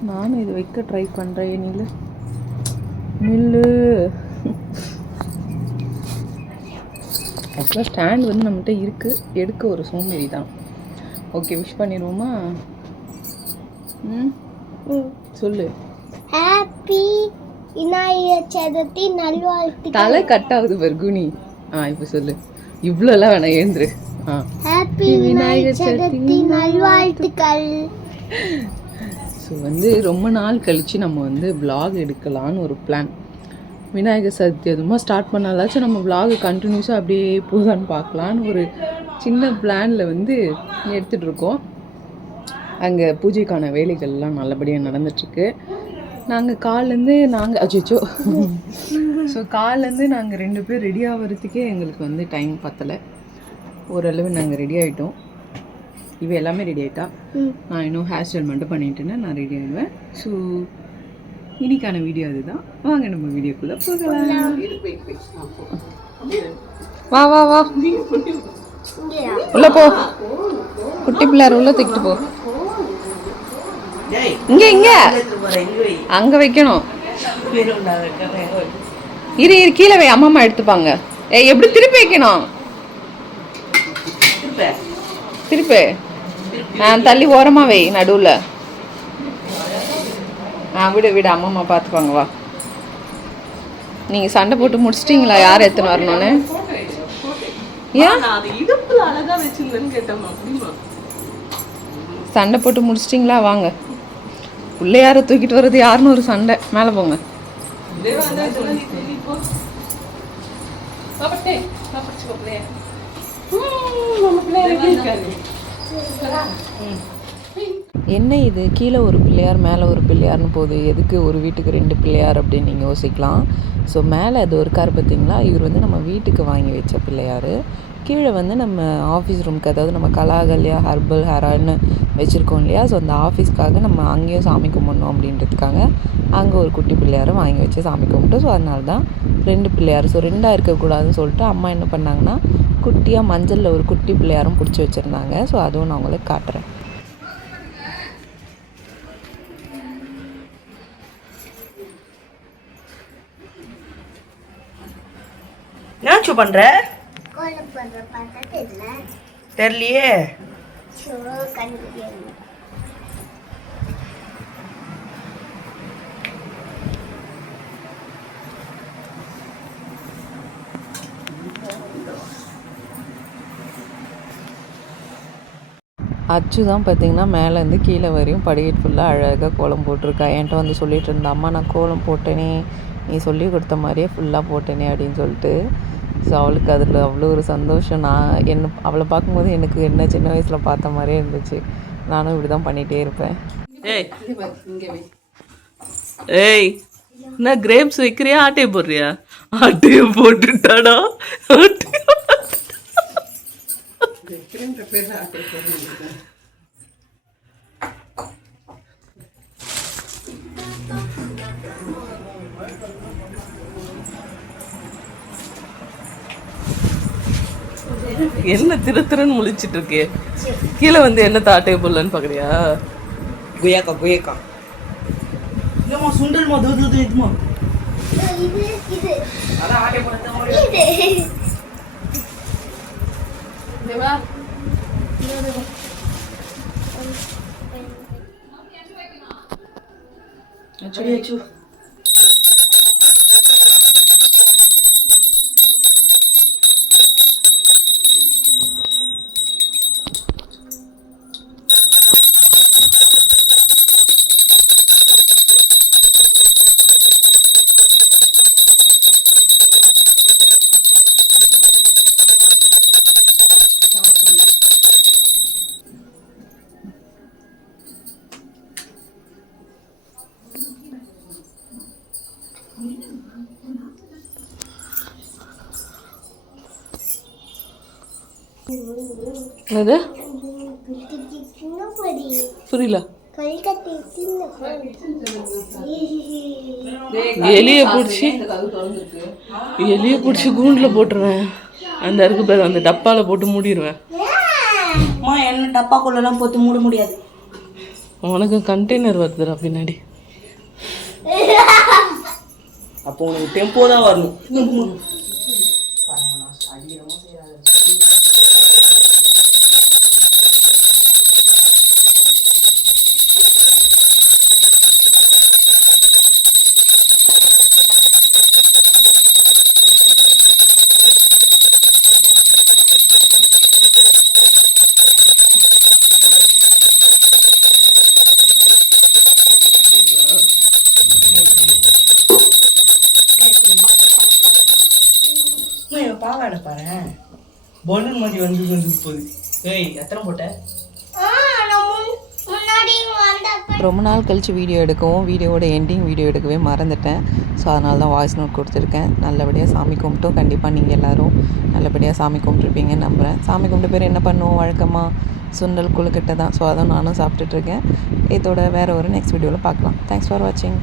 நானும் இது வைக்க ட்ரை பண்ணுறேன் நில்லு. நில்லு ஆக்சுவலாக ஸ்டாண்ட் வந்து நம்மகிட்ட இருக்குது எடுக்க ஒரு சோம்பேறி தான். ஓகே விஷ் பண்ணிடுவோமா? ம்? சொல்லு. ஹாப்பி விநாயகர் சதுர்த்தி நல்வாழ்த்துக்கள். தலை கட் ஆகுது வர்குனி ஆ இப்போ சொல்லு. இவ்வளோலாம் வேணாம் எழுந்துரு ஆ. ஹாப்பி விநாயகர் சதுர்த்தி நல்வாழ்த்துக்கள். ஸோ வந்து ரொம்ப நாள் கழித்து நம்ம வந்து விலாக் எடுக்கலான்னு ஒரு பிளான் விநாயகர் சதுர்த்தி அதுமா ஸ்டார்ட் பண்ணாலாச்சும் நம்ம விலாகு கண்டினியூஸாக அப்படியே போதான்னு பார்க்கலான்னு ஒரு சின்ன பிளானில் வந்து எடுத்துகிட்டு இருக்கோம். அங்கே பூஜைக்கான வேலைகள்லாம் நல்லபடியாக நடந்துட்டுருக்கு. நாங்கள் கால்லேருந்து நாங்கள் அச்சோ ஸோ கால்லேருந்து நாங்கள் ரெண்டு பேர் ரெடி ஆகிறதுக்கே எங்களுக்கு வந்து டைம் பத்தலை. ஓரளவு நாங்கள் ரெடி ஆகிட்டோம் இவ எல்லாமே ரெடி ஆகிட்டா. நான் இன்னும் ஹேர் ஸ்டைல் மட்டும் பண்ணிட்டேன்னா நான் ரெடி ஆகிடுவேன் ஸோ இன்னைக்கான வீடியோ அதுதான். வாங்க நம்ம வீடியோக்குள்ளே போகலாம். வா வா வா? உள்ள போ. குட்டி பிள்ளையார் உள்ள தூக்கிட்டு போ. இங்க இங்க. அங்க வைக்கணும். இரு இரு கீழே வை. அம்மா எடுத்துப்பாங்க. ஏய் எப்படி திருப்பி வைக்கணும்? திருப்பி. ஆ தள்ளி ஓரமா வை நடுவுல. ஆ விடு விடு அம்மா பார்த்துப்பாங்க வா. நீங்க சண்டை போட்டு முடிச்சிட்டீங்களா? யார் எத்தனை வரணும்னு? ஏன்? சண்டை போட்டு முடிச்சிட்டிங்களா? வாங்க. பிள்ளையார தூக்கிட்டு வர்றது யாருன்னு ஒரு சண்டை. மேலே போங்க. என்ன இது? கீழே ஒரு பிள்ளையார் மேலே ஒரு பிள்ளையார்னு போகுது. எதுக்கு ஒரு வீட்டுக்கு ரெண்டு பிள்ளையார் அப்படின்னு நீங்கள் யோசிக்கலாம். ஸோ மேலே அது ஒரு கார் பார்த்தீங்களா? இவர் வந்து நம்ம வீட்டுக்கு வாங்கி வச்ச பிள்ளையார். கீழே வந்து நம்ம ஆஃபீஸ் ரூம்க்கு அதாவது நம்ம கலாகல்யா ஹர்பல் ஹரான்னு வச்சுருக்கோம் இல்லையா? ஸோ அந்த ஆஃபீஸ்க்காக நம்ம அங்கேயும் சாமி கும்பிடணும் அப்படின்றதுக்காக அங்கே ஒரு குட்டி பிள்ளையாரை வாங்கி வச்சு சாமி கும்பிட்டோம் ஸோ அதனால தான் ரெண்டு பிள்ளையார். ஸோ ரெண்டாக இருக்கக்கூடாதுன்னு சொல்லிட்டு அம்மா என்ன பண்ணாங்கன்னா குட்டியாக மஞ்சளில் ஒரு குட்டி பிள்ளையாரும் பிடிச்சி வச்சுருந்தாங்க. ஸோ அதுவும் நான் உங்களுக்கு காட்டுறேன். என்னாச்சு பண்ற? தெரியலையே. அச்சு தான் பார்த்தீங்கன்னா மேலேருந்து கீழே வரையும் படிக்கட்டு ஃபுல்லாக அழகாக கோலம் போட்டிருக்கா. என்கிட்ட வந்து சொல்லிட்டு இருந்தா அம்மா நான் கோலம் போட்டேனே நீ சொல்லி கொடுத்த மாதிரியே ஃபுல்லாக போட்டேனே அப்படின்னு சொல்லிட்டு. ஸோ அவளுக்கு அதில் அவ்வளோ ஒரு சந்தோஷம். நான் என்ன அவளை பார்க்கும்போது எனக்கு என்ன சின்ன வயசில் பார்த்த மாதிரியே இருந்துச்சு. நானும் இப்படி தான் பண்ணிகிட்டே இருப்பேன். ஏய். ஏய் என்ன கிரேப்ஸ் வைக்கிறியா ஆட்டையை போடுறியா? ஆட்டையை போட்டுட்டாடா என்ன திரு திருன்னு முழிச்சிட்டு இருக்கே? கீழே வந்து என்ன தாட்டை போடலன்னு பாக்குறியா? குயாக்கா குயாக்கா இல்லம்மா சுண்டல்மா தூது தூது இதுமா இது இது. அதான் ஆட்டை போடுறது இது அடியாச்சு என்னது சின்ன பொடி புரியல கொல்கத்தை சின்ன எலிய பிடிச்சி எலிய பிடிச்சி கூண்டில் போட்டுருவேன். அந்த இருக்கு பேர் அந்த டப்பால போட்டு மூடிடுவேன் அம்மா என்ன டப்பாக்குள்ளெல்லாம் போட்டு மூட முடியாது. உனக்கு கண்டெய்னர் வருதுடா பின்னாடி. அப்போ உனக்கு டெம்போ தான் வரணும். பாவாடை பாரு பலூன் மாதிரி வந்து வந்து போகுது. ஏய் எத்தனை போட்ட? ரொம்ப நாள் கழித்து வீடியோ எடுக்கவும் வீடியோவோட எண்டிங் வீடியோ எடுக்கவே மறந்துட்டேன். ஸோ அதனால தான் வாய்ஸ் நோட் கொடுத்துருக்கேன். நல்லபடியாக சாமி கும்பிட்டோம். கண்டிப்பாக நீங்கள் எல்லோரும் நல்லபடியாக சாமி கும்பிட்ருப்பீங்கன்னு நம்புகிறேன் சாமி கும்பிட்ட பேர் என்ன பண்ணுவோம்? வழக்கமாக சுண்டல் கொழுக்கட்டை தான் ஸோ அதை நானும் சாப்பிட்டுட்ருக்கேன் இதோட வேறு ஒரு நெக்ஸ்ட் வீடியோவில் பார்க்கலாம். தேங்க்ஸ் ஃபார் வாட்சிங்